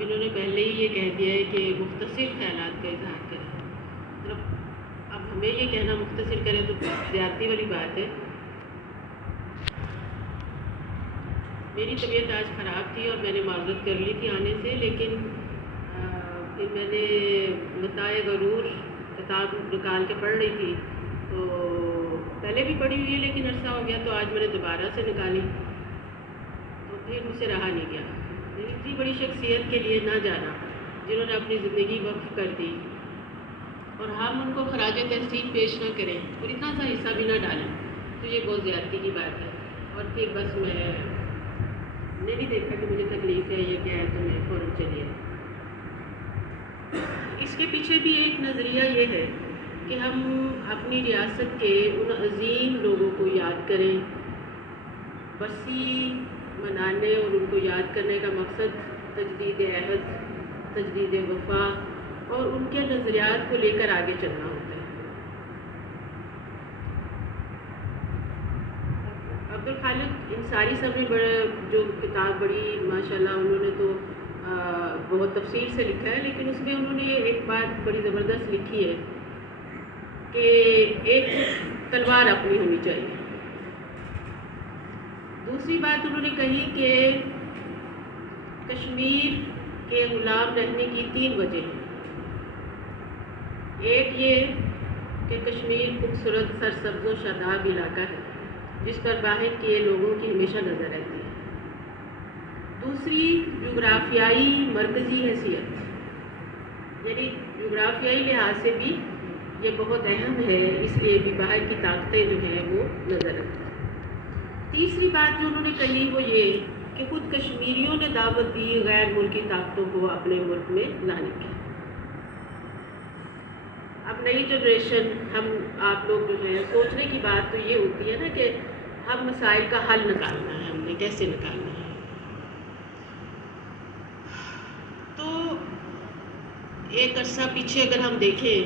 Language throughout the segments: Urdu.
اب انہوں نے پہلے ہی یہ کہہ دیا ہے کہ مختصر خیالات کا اظہار کریں. مطلب اب ہمیں یہ کہنا مختصر کریں تو زیادتی والی بات ہے. میری طبیعت آج خراب تھی اور میں نے معذرت کر لی تھی آنے سے، لیکن پھر میں نے متاع غرور کتاب نکال کے پڑھ رہی تھی، تو پہلے بھی پڑھی ہوئی ہے لیکن عرصہ ہو گیا، تو آج میں نے دوبارہ سے نکالی تو پھر مجھ سے رہا نہیں گیا. اتنی بڑی شخصیت کے لیے نہ جانا جنہوں نے اپنی زندگی وقف کر دی اور ہم ان کو خراج تحسین پیش نہ کریں اور اتنا سا حصہ بھی نہ ڈالیں، تو یہ بہت زیادتی کی بات ہے. اور پھر بس میں نے نہیں دیکھا کہ مجھے تکلیف ہے یا کیا ہے، تو میں فوراً چلی آئی. اس کے پیچھے بھی ایک نظریہ یہ ہے کہ ہم اپنی ریاست کے ان عظیم لوگوں کو یاد کریں. برسی منانے اور ان کو یاد کرنے کا مقصد تجدید عہد، تجدید وفا اور ان کے نظریات کو لے کر آگے چلنا ہوتا ہے. عبدالخالق انصاری صاحب نے جو کتاب بڑی ماشاءاللہ انہوں نے تو بہت تفصیل سے لکھا ہے، لیکن اس میں انہوں نے ایک بات بڑی زبردست لکھی ہے کہ ایک تلوار اپنی ہونی چاہیے. دوسری بات انہوں نے کہی کہ کشمیر کے غلام رہنے کی 3 وجہ ہیں. ایک یہ کہ کشمیر خوبصورت سرسبز و شاداب علاقہ ہے جس پر باہر کیے لوگوں کی ہمیشہ نظر رہتی ہے. دوسری جغرافیائی مرکزی حیثیت، یعنی جغرافیائی لحاظ سے بھی یہ بہت اہم ہے، اس لیے بھی باہر کی طاقتیں جو ہیں وہ نظر رکھتی ہیں. تیسری بات جو انہوں نے کہی وہ یہ کہ خود کشمیریوں نے دعوت دی غیر ملکی طاقتوں کو اپنے ملک میں لانے کی. اب نئی جنریشن ہم آپ لوگ جو ہیں سوچنے کی بات تو یہ ہوتی ہے نا کہ ہم مسائل کا حل نکالنا ہے، ہم نے کیسے نکالنا ہے. تو ایک عرصہ پیچھے اگر ہم دیکھیں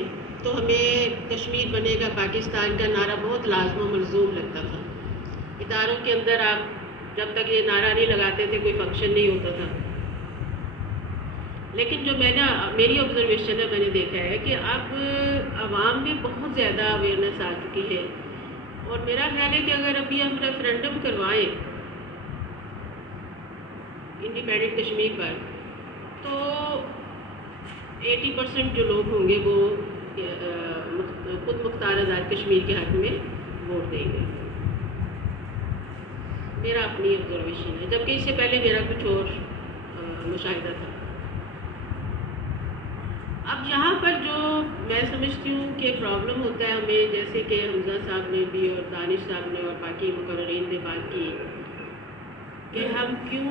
تو ہمیں کشمیر بنے گا پاکستان کا نعرہ بہت لازم و ملزوم لگتا تھا. اداروں کے اندر آپ جب تک یہ نعرہ نہیں لگاتے تھے کوئی فنکشن نہیں ہوتا تھا. لیکن جو میری آبزرویشن ہے، میں نے دیکھا ہے کہ اب عوام میں بہت زیادہ اویئرنیس آ چکی ہے، اور میرا خیال ہے کہ اگر ابھی ہم ریفرینڈم کروائیں انڈیپینڈنٹ کشمیر پر تو 80% جو لوگ ہوں گے وہ خود مختار آزاد کشمیر کے حق میں ووٹ دیں گے. میرا اپنی آبزرویشن ہے، جبکہ اس سے پہلے میرا کچھ اور مشاہدہ تھا. اب یہاں پر جو میں سمجھتی ہوں کہ پرابلم ہوتا ہے ہمیں، جیسے کہ حمزہ صاحب نے بھی اور دانش صاحب نے اور باقی مقررین نے بات کی کہ ہم کیوں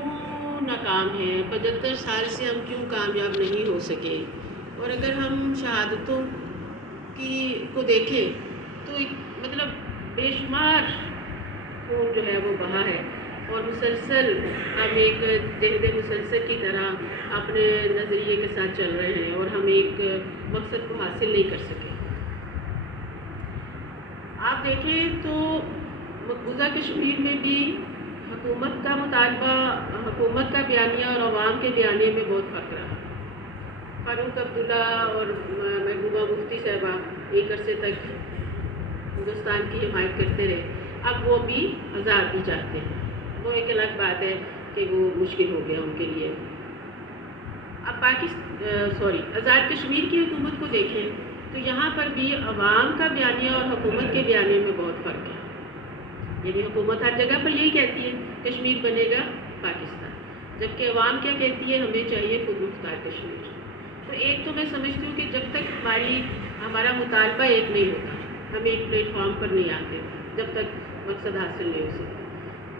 ناکام ہیں، 75 سال سے ہم کیوں کامیاب نہیں ہو سکے. اور اگر ہم شہادتوں کو دیکھیں تو مطلب بے شمار خون جو ہے وہ بہا ہے، اور مسلسل ہم ایک جہد مسلسل کی طرح اپنے نظریے کے ساتھ چل رہے ہیں اور ہم ایک مقصد کو حاصل نہیں کر سکے. آپ دیکھیں تو مقبوضہ کشمیر میں بھی حکومت کا مطالبہ، حکومت کا بیانیہ اور عوام کے بیانیے میں بہت فرق رہا. فاروق عبداللہ اور محبوبہ مفتی صاحبہ ایک عرصے تک ہندوستان کی حمایت کرتے رہے، اب وہ بھی آزادی چاہتے ہیں. وہ ایک الگ بات ہے کہ وہ مشکل ہو گیا ان کے لیے. اب آزاد کشمیر کی حکومت کو دیکھیں تو یہاں پر بھی عوام کا بیانیہ اور حکومت کے بیانیے میں بہت فرق ہے. یعنی حکومت ہر جگہ پر یہی کہتی ہے کشمیر بنے گا پاکستان، جبکہ عوام کیا کہتی ہے، ہمیں چاہیے خود مختار کشمیر. تو ایک تو میں سمجھتی ہوں کہ جب تک ہمارا مطالبہ ایک نہیں ہوتا، ہم ایک پلیٹ فارم پر نہیں آتے جب تک مقصد حاصل نہیں ہو سکتا.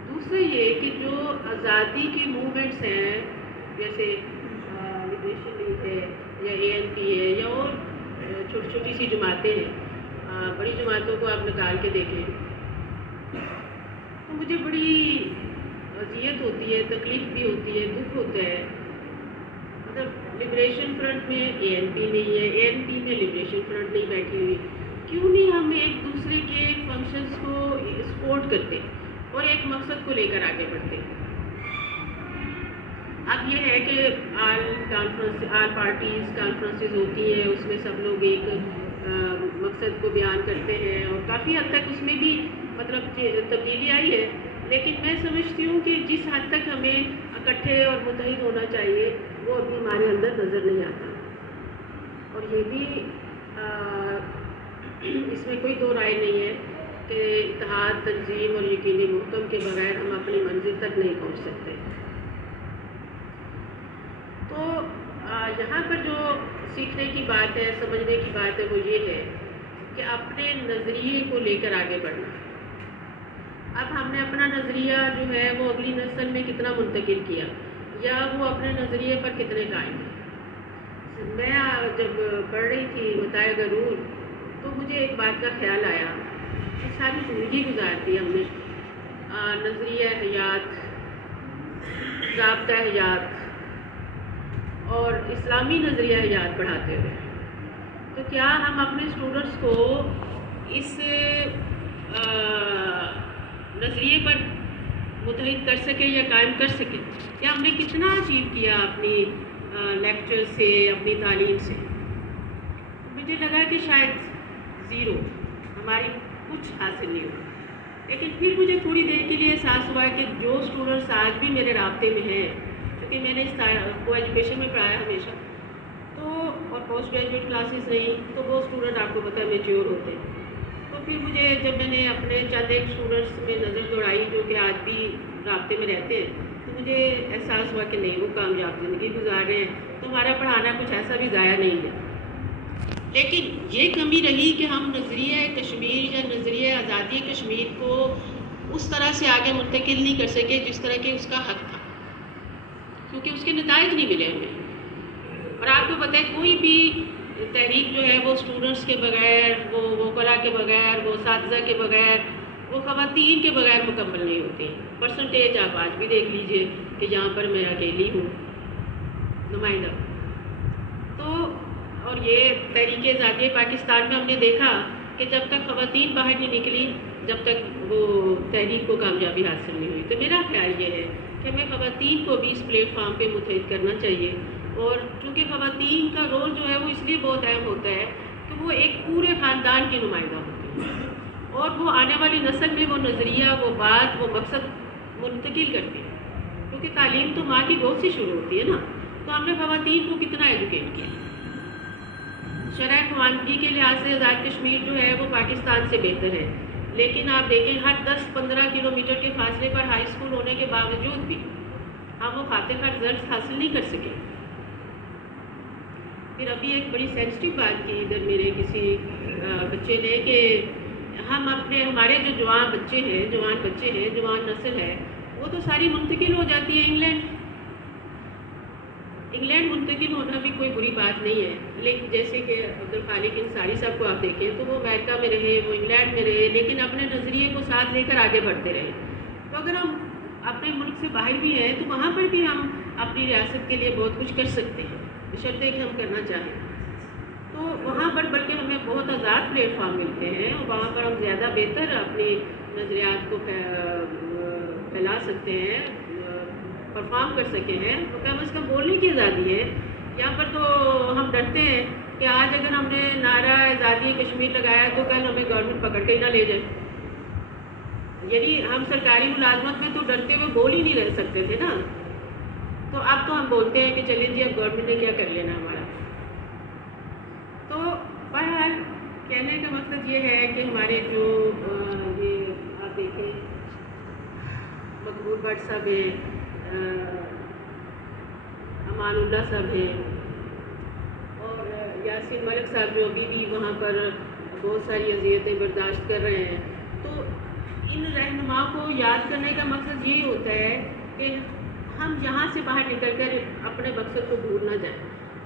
دوسرا یہ کہ جو آزادی کی موومنٹس ہیں جیسے لبریشن لیگ ہے یا ANP ہے یا اور چھوٹی چھوٹی سی جماعتیں ہیں، بڑی جماعتوں کو آپ نکال کے دیکھیں تو مجھے بڑی اذیت ہوتی ہے، تکلیف بھی ہوتی ہے، دکھ ہوتا ہے. مطلب لبریشن فرنٹ میں ANP نہیں ہے، ANP میں لبریشن فرنٹ نہیں بیٹھی ہوئی. کیوں نہیں ہم ایک دوسرے کے فنکشنز کو سپورٹ کرتے اور ایک مقصد کو لے کر آگے بڑھتے. اب یہ ہے کہ آل پارٹیز کانفرنسز ہوتی ہیں، اس میں سب لوگ ایک مقصد کو بیان کرتے ہیں اور کافی حد تک اس میں بھی مطلب تبدیلی آئی ہے، لیکن میں سمجھتی ہوں کہ جس حد تک ہمیں اکٹھے اور متحد ہونا چاہیے وہ ابھی ہمارے اندر نظر نہیں آتا، اور یہ بھی اس میں کوئی دو رائے نہیں ہے کہ اتحاد، تنظیم اور یقینی محکم کے بغیر ہم اپنی منزل تک نہیں پہنچ سکتے۔ تو یہاں پر جو سیکھنے کی بات ہے، سمجھنے کی بات ہے، وہ یہ ہے کہ اپنے نظریے کو لے کر آگے بڑھنا۔ اب ہم نے اپنا نظریہ جو ہے وہ اگلی نسل میں کتنا منتقل کیا، یا وہ اپنے نظریے پر کتنے قائم ہیں۔ میں جب پڑھ رہی تھی متاع غرور تو مجھے ایک بات کا خیال آیا کہ ساری زندگی گزار دی ہم نے نظریہ حیات، ضابطہ حیات اور اسلامی نظریہ حیات پڑھاتے ہوئے، تو کیا ہم اپنے اسٹوڈنٹس کو اس نظریے پر متحد کر سکیں یا قائم کر سکیں؟ کیا ہم نے کتنا اچیو کیا اپنی لیکچر سے، اپنی تعلیم سے؟ مجھے لگا کہ شاید زیرو، ہماری کچھ حاصل نہیں ہوا۔ لیکن پھر مجھے تھوڑی دیر کے لیے احساس ہوا کہ جو اسٹوڈنٹس آج بھی میرے رابطے میں ہیں، کیونکہ میں نے اس کو ایجوکیشن میں پڑھایا ہمیشہ، تو اور پوسٹ گریجویٹ کلاسز رہی، تو وہ اسٹوڈنٹ آپ کو پتہ ہے میچیور ہوتے ہیں۔ تو پھر مجھے جب میں نے اپنے چند ایک اسٹوڈنٹس میں نظر دوڑائی جو کہ آج بھی رابطے میں رہتے ہیں، تو مجھے احساس ہوا کہ نہیں، وہ کامیاب زندگی گزار رہے ہیں، تو ہمارا پڑھانا کچھ ایسا بھی ضائع نہیں ہے۔ لیکن یہ کمی رہی کہ ہم نظریہ کشمیر یا نظریہ آزادی کشمیر کو اس طرح سے آگے منتقل نہیں کر سکے جس طرح کہ اس کا حق تھا، کیونکہ اس کے نتائج نہیں ملے ہمیں۔ اور آپ کو پتہ ہے کوئی بھی تحریک جو ہے وہ اسٹوڈنٹس کے بغیر، وہ وکلاء کے بغیر، وہ اساتذہ کے بغیر، وہ خواتین کے بغیر مکمل نہیں ہوتی۔ پرسنٹیج آپ آج بھی دیکھ لیجئے کہ یہاں پر میں اکیلی ہوں نمائندہ۔ تو اور یہ تحریک آزادی پاکستان میں ہم نے دیکھا کہ جب تک خواتین باہر نہیں نکلی، جب تک وہ تحریک کو کامیابی حاصل نہیں ہوئی۔ تو میرا خیال یہ ہے کہ ہمیں خواتین کو بھی اس پلیٹ فارم پہ متحد کرنا چاہیے، اور چونکہ خواتین کا رول جو ہے وہ اس لیے بہت اہم ہوتا ہے کہ وہ ایک پورے خاندان کی نمائندہ ہوتی ہیں، اور وہ آنے والی نسل میں وہ نظریہ، وہ بات، وہ مقصد منتقل کرتی ہے، کیونکہ تعلیم تو ماں کی گود سے شروع ہوتی ہے نا۔ تو ہم نے خواتین کو کتنا ایجوکیٹ کیا۔ شرح خواندگی کے لحاظ سے آزاد کشمیر جو ہے وہ پاکستان سے بہتر ہے، لیکن آپ دیکھیں ہر 10-15 کلومیٹر کے فاصلے پر ہائی اسکول ہونے کے باوجود بھی ہم وہ خاطر خواہ رزلٹس حاصل نہیں کر سکے۔ پھر ابھی ایک بڑی سینسٹیو بات کی ادھر میرے کسی بچے نے کہ ہمارے جو جوان بچے ہیں، جوان نسل ہے، وہ تو ساری منتقل ہو جاتی ہے انگلینڈ منتقل ہونا بھی کوئی بری بات نہیں ہے، لیکن جیسے کہ عبدالخالق انصاری صاحب کو آپ دیکھیں تو وہ امریکہ میں رہے، وہ انگلینڈ میں رہے، لیکن اپنے نظریے کو ساتھ لے کر آگے بڑھتے رہے۔ تو اگر ہم اپنے ملک سے باہر بھی ہیں تو وہاں پر بھی ہم اپنی ریاست کے لیے بہت کچھ کر سکتے ہیں، بشرطے کہ ہم کرنا چاہیں۔ تو وہاں پر بلکہ ہمیں بہت آزاد پلیٹ فارم ملتے ہیں، اور وہاں پر ہم زیادہ بہتر اپنی نظریات کو پھیلا سکتے ہیں، پرفارم کر سکے ہیں۔ تو کم از کم بولنے کی آزادی ہے۔ یہاں پر تو ہم ڈرتے ہیں کہ آج اگر ہم نے نعرہ آزادی کشمیر لگایا تو کل ہمیں گورنمنٹ پکڑ کے ہی نہ لے جائے۔ یعنی ہم سرکاری ملازمت میں تو ڈرتے ہوئے بول ہی نہیں رہ سکتے تھے نا، تو اب تو ہم بولتے ہیں کہ چلیں جی اب گورنمنٹ نے کیا کر لینا ہمارا۔ تو بہرحال کہنے کا مقصد یہ ہے کہ ہمارے جو یہ آپ دیکھیں مقبول بٹ صاحب ہیں، امان اللہ صاحب ہیں، اور یاسین ملک صاحب جو ابھی بھی وہاں پر بہت ساری اذیتیں برداشت کر رہے ہیں، تو ان رہنما کو یاد کرنے کا مقصد یہی ہوتا ہے کہ ہم یہاں سے باہر نکل کر اپنے مقصد کو بھول نہ جائیں،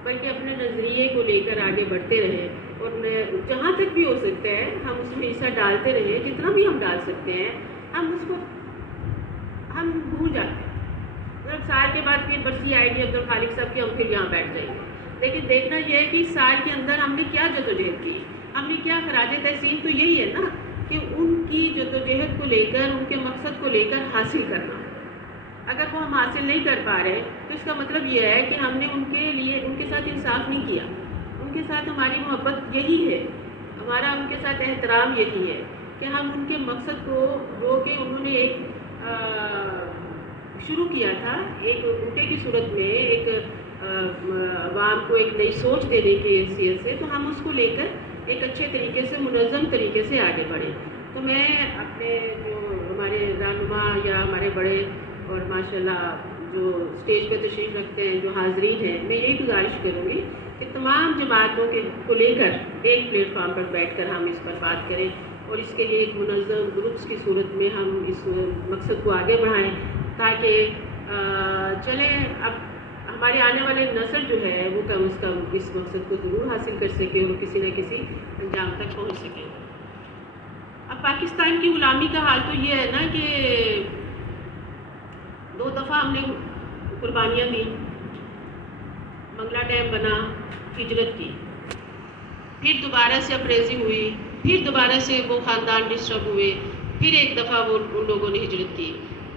بلکہ اپنے نظریے کو لے کر آگے بڑھتے رہیں، اور جہاں تک بھی ہو سکتا ہے ہم اس میں حصہ ڈالتے رہیں، جتنا بھی ہم ڈال سکتے ہیں۔ ہم بھول جاتے ہیں، مطلب سال کے بعد پھر برسی آئے گی عبدالخالق صاحب کی، ہم پھر یہاں بیٹھ جائیں گے، لیکن دیکھنا یہ ہے کہ اس سال کے اندر ہم نے کیا جدوجہد کی، ہم نے کیا خراج تحسین تو یہی ہے نا کہ ان کی جدوجہد کو لے کر، ان کے مقصد کو لے کر حاصل کرنا۔ اگر وہ ہم حاصل نہیں کر پا رہے تو اس کا مطلب یہ ہے کہ ہم نے ان کے ساتھ انصاف نہیں کیا. ان کے ساتھ ہماری محبت یہی ہے, ہمارا ان کے ساتھ احترام یہی ہے کہ ہم ان کے مقصد کو جو کہ انہوں نے ایک شروع کیا تھا, ایک بوٹے کی صورت میں ایک عوام کو ایک نئی سوچ دینے کی حیثیت سے, تو ہم اس کو لے کر ایک اچھے طریقے سے منظم طریقے سے آگے بڑھیں. تو میں اپنے جو ہمارے رہنما یا ہمارے بڑے اور ماشاءاللہ جو اسٹیج پہ تشریف رکھتے ہیں جو حاضرین ہیں, میں یہی گزارش کروں گی کہ تمام جماعتوں کو لے کر ایک پلیٹ فارم پر بیٹھ کر ہم اس پر بات کریں اور اس کے لیے ایک منظم گروپس کی صورت میں ہم اس مقصد کو آگے بڑھائیں تاکہ چلیں اب ہمارے آنے والے نسل جو ہے وہ کم از کم اس مقصد کو ضرور حاصل کر سکے اور کسی نہ کسی انجام تک پہنچ سکے. اب پاکستان کی غلامی کا حال تو یہ ہے نا کہ 2 دفعہ ہم نے قربانیاں دیں, منگلا ڈیم بنا, ہجرت کی, پھر دوبارہ سے اپریزنگ ہوئی, پھر دوبارہ سے وہ خاندان ڈسٹرب ہوئے, پھر ایک دفعہ وہ ان لوگوں نے ہجرت کی.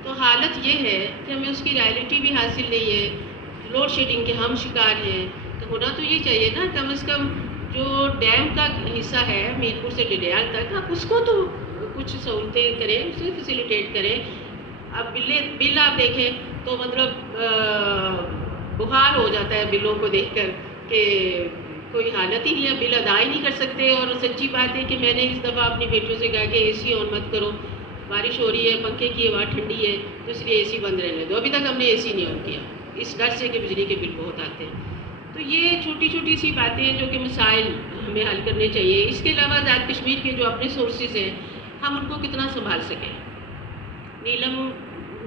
تو حالت یہ ہے کہ ہمیں اس کی ریالٹی بھی حاصل نہیں ہے, لوڈ شیڈنگ کے ہم شکار ہیں. تو ہونا تو یہ چاہیے نا کم از کم جو ڈیم کا حصہ ہے میر پور سے ڈڈیال تک, آپ اس کو تو کچھ سہولتیں کریں, اسے فیسیلیٹیٹ کریں. اب بل آپ دیکھیں تو مطلب بخار ہو جاتا ہے بلوں کو دیکھ کر کہ کوئی حالت ہی نہیں ہے, بل ادا ہی نہیں کر سکتے. اور سچی بات ہے کہ میں نے اس دفعہ اپنی بیٹیوں سے کہا کہ اے سی آن مت کرو, بارش ہو رہی ہے, پنکھے کی ہوا ٹھنڈی ہے, تو اس لیے اے سی بند رہنے دو. ابھی تک ہم نے اے سی نہیں آن کیا اس ڈر سے کہ بجلی کے بل بہت آتے ہیں. تو یہ چھوٹی چھوٹی سی باتیں ہیں جو کہ مسائل ہمیں حل کرنے چاہیے. اس کے علاوہ آزاد کشمیر کے جو اپنے سورسز ہیں ہم ان کو کتنا سنبھال سکیں. نیلم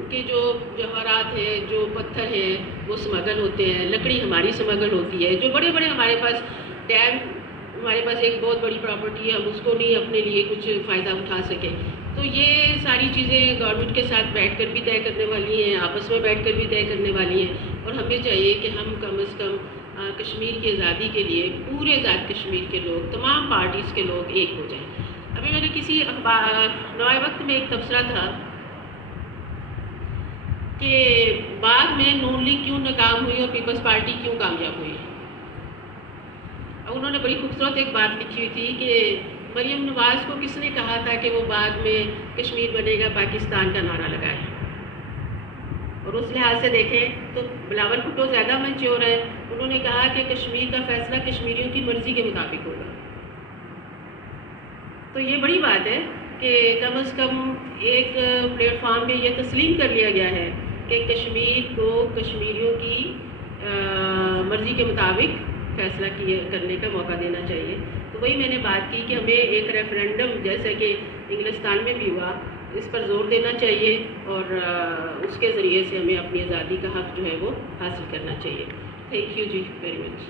کے جو جواہرات ہیں, جو پتھر ہیں وہ سمگل ہوتے ہیں, لکڑی ہماری سمگل ہوتی ہے, جو بڑے بڑے ہمارے پاس ڈیم, ہمارے پاس ایک بہت بڑی پراپرٹی ہے, ہم اس کو نہیں اپنے لیے کچھ فائدہ اٹھا سکیں. تو یہ ساری چیزیں گورنمنٹ کے ساتھ بیٹھ کر بھی طے کرنے والی ہیں, آپس میں بیٹھ کر بھی طے کرنے والی ہیں. اور ہمیں چاہیے کہ ہم کم از کم کشمیر کی آزادی کے لیے پورے آزاد کشمیر کے لوگ, تمام پارٹیز کے لوگ ایک ہو جائیں. ابھی میں نے کسی نوائے وقت میں ایک تبصرہ تھا کہ بعد میں نون لیگ کیوں ناکام ہوئی اور پیپلز پارٹی کیوں کامیاب ہوئی. اور انہوں نے بڑی خوبصورت ایک بات لکھی ہوئی تھی کہ مریم نواز کو کس نے کہا تھا کہ وہ بعد میں کشمیر بنے گا پاکستان کا نعرہ لگائے. اور اس لحاظ سے دیکھیں تو بلاول بھٹو زیادہ مینچور ہے, انہوں نے کہا کہ کشمیر کا فیصلہ کشمیریوں کی مرضی کے مطابق ہوگا. تو یہ بڑی بات ہے کہ کم از کم ایک پلیٹ فارم پہ یہ تسلیم کر لیا گیا ہے کہ کشمیر کو کشمیریوں کی مرضی کے مطابق فیصلہ کرنے کا موقع دینا چاہیے. تو وہی میں نے بات کی کہ ہمیں ایک ریفرینڈم جیسا کہ انگلستان میں بھی ہوا اس پر زور دینا چاہیے اور اس کے ذریعے سے ہمیں اپنی آزادی کا حق جو ہے وہ حاصل کرنا چاہیے. تھینک یو جی ویری مچ.